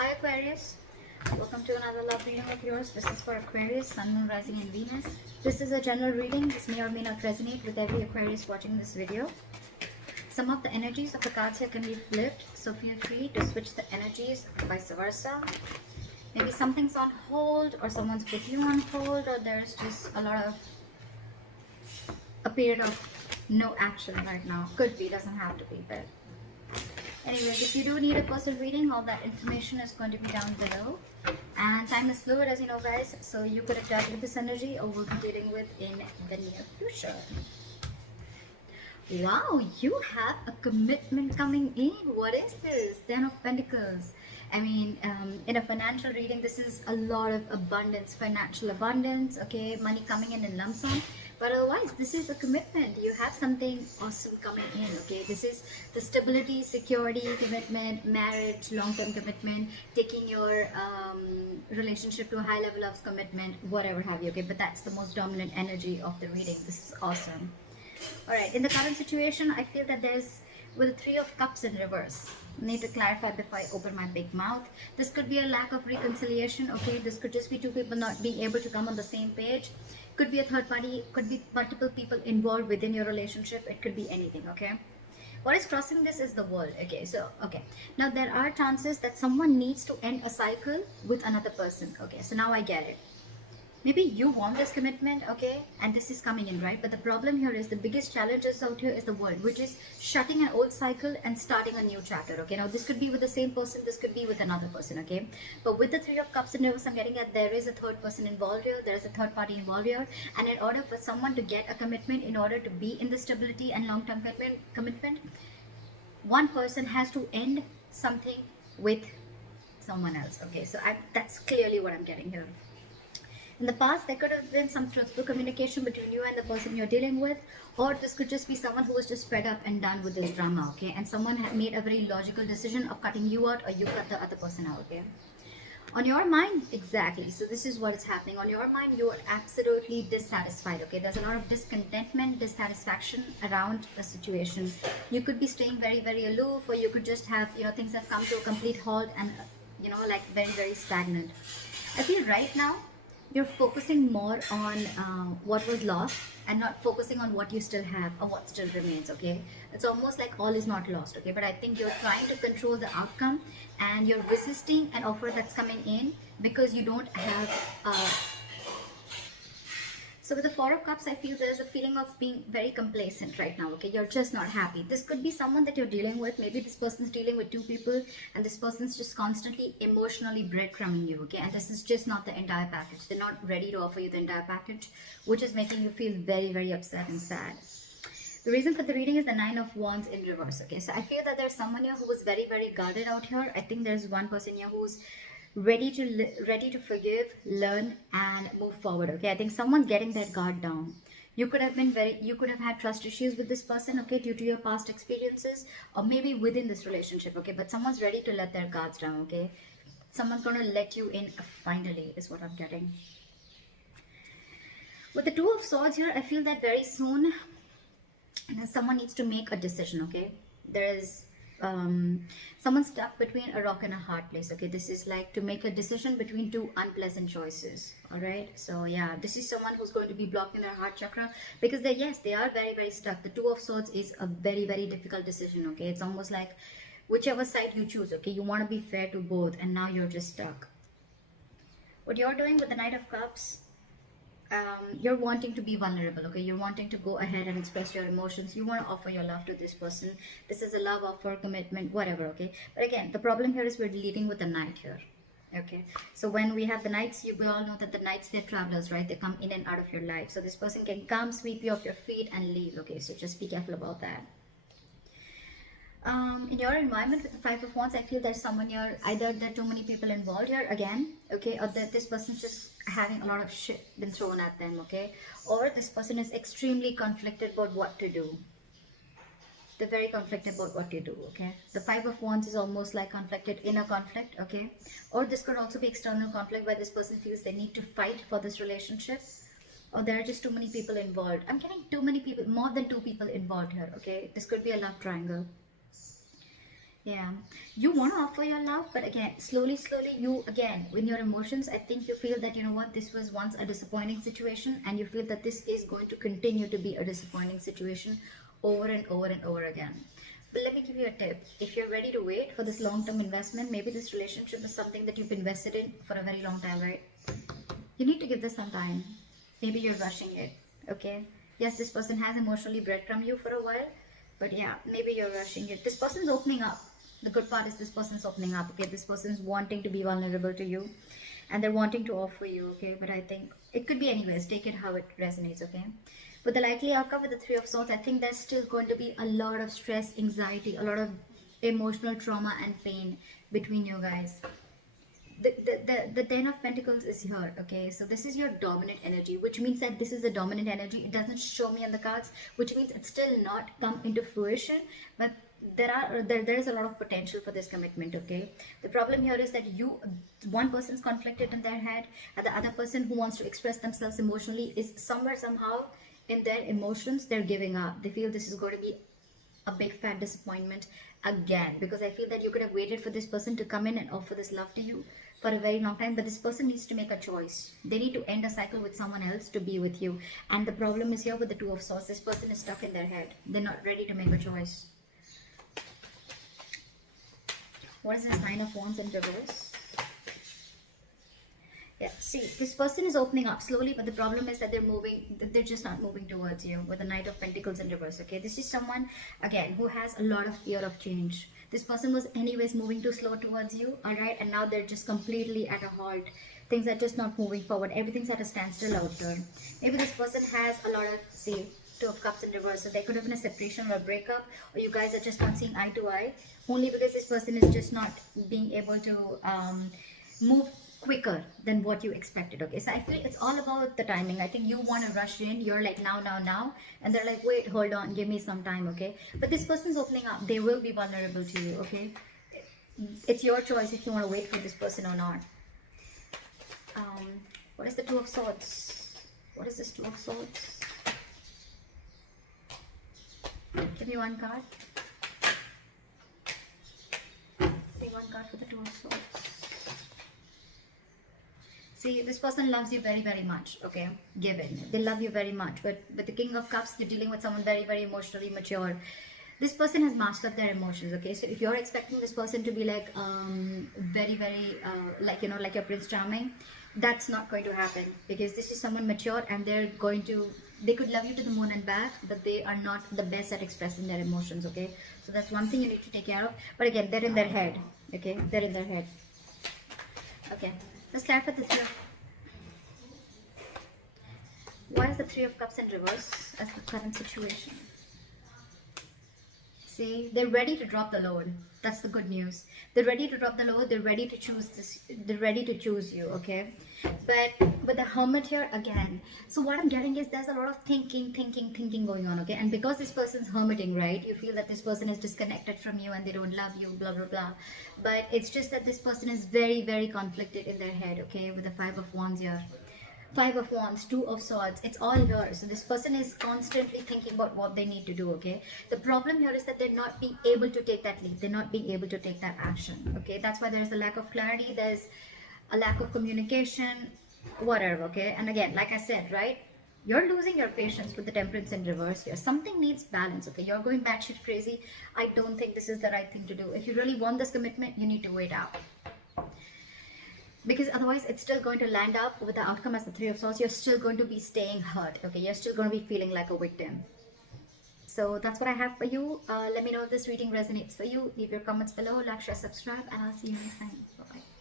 Hi Aquarius, welcome to another love reading of yours. This is for Aquarius, Sun, Moon, Rising and Venus. This is a general reading. This may or may not resonate with every Aquarius watching this video. Some of the energies of the cards here can be flipped, so feel free to switch the energies, vice versa. Maybe something's on hold or someone's put you on hold, or there's just a period of no action right now. Could be, doesn't have to be, but anyways, if you do need a personal reading, all that information is going to be down below. And time is fluid, as you know, guys, so you could have dealt with this energy or will be dealing with in the near future. Wow, you have a commitment coming in. What is this? 10 of Pentacles. I mean, in a financial reading, this is a lot of abundance, financial abundance, okay? Money coming in lump sum. But otherwise, this is a commitment. You have something awesome coming in, okay? This is the stability, security, commitment, marriage, long-term commitment, taking your relationship to a high level of commitment, whatever have you, okay? But that's the most dominant energy of the reading. This is awesome. All right, in the current situation, I feel that there's, with the Three of Cups in reverse, need to clarify before I open my big mouth. This could be a lack of reconciliation, okay? This could just be two people not being able to come on the same page. Could be a third party, could be multiple people involved within your relationship. It could be anything, okay? What is crossing this is the world, okay? So, okay. Now, there are chances that someone needs to end a cycle with another person, okay? So now I get it. Maybe you want this commitment, okay, and this is coming in, right? But the problem here is the biggest challenges out here is the world, which is shutting an old cycle and starting a new chapter, okay? Now this could be with the same person, this could be with another person, okay? But with the Three of Cups in reverse, I'm getting that there is a third person involved here, there is a third party involved here, and in order for someone to get a commitment, in order to be in the stability and long-term commitment, one person has to end something with someone else, okay? So that's clearly what I'm getting here. In the past, there could have been some truthful communication between you and the person you're dealing with, or this could just be someone who was just fed up and done with this drama, okay? And someone had made a very logical decision of cutting you out, or you cut the other person out, okay? On your mind, exactly. So this is what is happening. On your mind, you are absolutely dissatisfied, okay? There's a lot of discontentment, dissatisfaction around the situation. You could be staying very, very aloof, or you could just have, things have come to a complete halt and, like very, very stagnant. I feel right now, you're focusing more on what was lost and not focusing on what you still have or what still remains, okay? It's almost like all is not lost, okay? But I think you're trying to control the outcome and you're resisting an offer that's coming in because you don't have so with the Four of Cups, I feel there's a feeling of being very complacent right now, okay? You're just not happy. This could be someone that you're dealing with. Maybe this person's dealing with two people and this person's just constantly emotionally breadcrumbing you, okay? And this is just not the entire package. They're not ready to offer you the entire package, which is making you feel very, very upset and sad. The reason for the reading is the Nine of Wands in reverse, okay? So I feel that there's someone here who was very, very guarded out here. I think there's one person here who's ready to forgive, learn and move forward, okay? I think someone's getting their guard down. You could have had trust issues with this person, okay, due to your past experiences, or maybe within this relationship, okay? But someone's ready to let their guards down, okay? Someone's going to let you in finally, is what I'm getting. With the Two of Swords here, I feel that very soon someone needs to make a decision, okay? There is someone stuck between a rock and a hard place, okay? This is like to make a decision between two unpleasant choices, all right? So yeah, this is someone who's going to be blocking their heart chakra because they are very, very stuck. The Two of Swords is a very, very difficult decision, okay? It's almost like whichever side you choose, okay? You want to be fair to both and now you're just stuck. What you're doing with the Knight of Cups, you're wanting to be vulnerable, okay? You're wanting to go ahead and express your emotions. You want to offer your love to this person. This is a love offer, commitment, whatever, okay? But again, the problem here is we're leading with the Knight here, okay? So when we have the Knights, we all know that the Knights, they're travelers, right? They come in and out of your life. So this person can come, sweep you off your feet and leave, okay? So just be careful about that. In your environment with the Five of Wands, I feel there's someone here, either there are too many people involved here again, okay, or that this person's just having a lot of shit been thrown at them, okay, or this person is extremely conflicted about what to do. They're very conflicted about what to do, okay? The Five of Wands is almost like conflicted inner conflict, okay? Or this could also be external conflict where this person feels they need to fight for this relationship, or there are just too many people involved. I'm getting too many people, more than two people involved here, okay? This could be a love triangle. Yeah, you want to offer your love, but again, slowly, you again, with your emotions, I think you feel that, you know what, this was once a disappointing situation, and you feel that this is going to continue to be a disappointing situation over and over and over again. But let me give you a tip. If you're ready to wait for this long term investment, maybe this relationship is something that you've invested in for a very long time, right? You need to give this some time. Maybe you're rushing it, okay? Yes, this person has emotionally breadcrumbed you for a while, but yeah, maybe you're rushing it. This person's opening up. The good part is this person's opening up, okay? This person's wanting to be vulnerable to you, and they're wanting to offer you, okay? But I think it could be anyways. Take it how it resonates, okay? But the likely outcome with the Three of Swords, I think there's still going to be a lot of stress, anxiety, a lot of emotional trauma and pain between you guys. The Ten of Pentacles is here, okay? So this is your dominant energy, which means that this is the dominant energy. It doesn't show me on the cards, which means it's still not come into fruition, but there is a lot of potential for this commitment, okay? The problem here is that one person's conflicted in their head, and the other person who wants to express themselves emotionally is somewhere, somehow, in their emotions, they're giving up. They feel this is going to be a big fat disappointment again, because I feel that you could have waited for this person to come in and offer this love to you for a very long time, but this person needs to make a choice. They need to end a cycle with someone else to be with you. And the problem is here with the Two of Swords. This person is stuck in their head. They're not ready to make a choice. What is this Nine of Wands in reverse? Yeah, see, this person is opening up slowly, but the problem is that they're just not moving towards you with the Knight of Pentacles in reverse, okay? This is someone, again, who has a lot of fear of change. This person was anyways moving too slow towards you, all right? And now they're just completely at a halt. Things are just not moving forward. Everything's at a standstill out here. Maybe this person has a lot of, see, Two of Cups in reverse. So there could have been a separation or a breakup, or you guys are just not seeing eye to eye, only because this person is just not being able to move quicker than what you expected, okay? So I feel it's all about the timing. I think you want to rush in. You're like, now, and they're like, wait, hold on, give me some time, okay? But this person's opening up. They will be vulnerable to you, okay? It's your choice if you want to wait for this person or not. What is the Two of Swords? What is this Two of Swords? Give me one card. Give me one card for the Two of Swords. See, this person loves you very, very much, okay? Given. They love you very much. But with the King of Cups, you're dealing with someone very, very emotionally mature. This person has mastered their emotions, okay? So if you're expecting this person to be like, very, very, like, you know, like your Prince Charming, that's not going to happen. Because this is someone mature, and they could love you to the moon and back, but they are not the best at expressing their emotions, okay? So that's one thing you need to take care of. But again, they're in their head, okay? They're in their head. Okay. Let's clarify the Three of... What is the Three of Cups in reverse as the current situation? See, they're ready to drop the load. That's the good news. They're ready to drop the load. They're ready to choose this. They're ready to choose you, okay? But the Hermit here again. So what I'm getting is there's a lot of thinking going on, okay? And because this person's hermiting, right? You feel that this person is disconnected from you and they don't love you, blah, blah, blah. But it's just that this person is very, very conflicted in their head, okay? With the Five of Wands here. Five of Wands, Two of Swords, it's all here. So this person is constantly thinking about what they need to do, okay? The problem here is that they're not being able to take that lead. They're not being able to take that action, okay? That's why there's a lack of clarity. There's a lack of communication, whatever, okay? And again, like I said, right? You're losing your patience with the Temperance in reverse here. Something needs balance, okay? You're going batshit crazy. I don't think this is the right thing to do. If you really want this commitment, you need to wait out. Because otherwise it's still going to land up with the outcome as the Three of Swords. You're still going to be staying hurt, okay? You're still going to be feeling like a victim. So that's what I have for you. Let me know if this reading resonates for you. Leave your comments below, like, share, subscribe, and I'll see you next time. Bye-bye.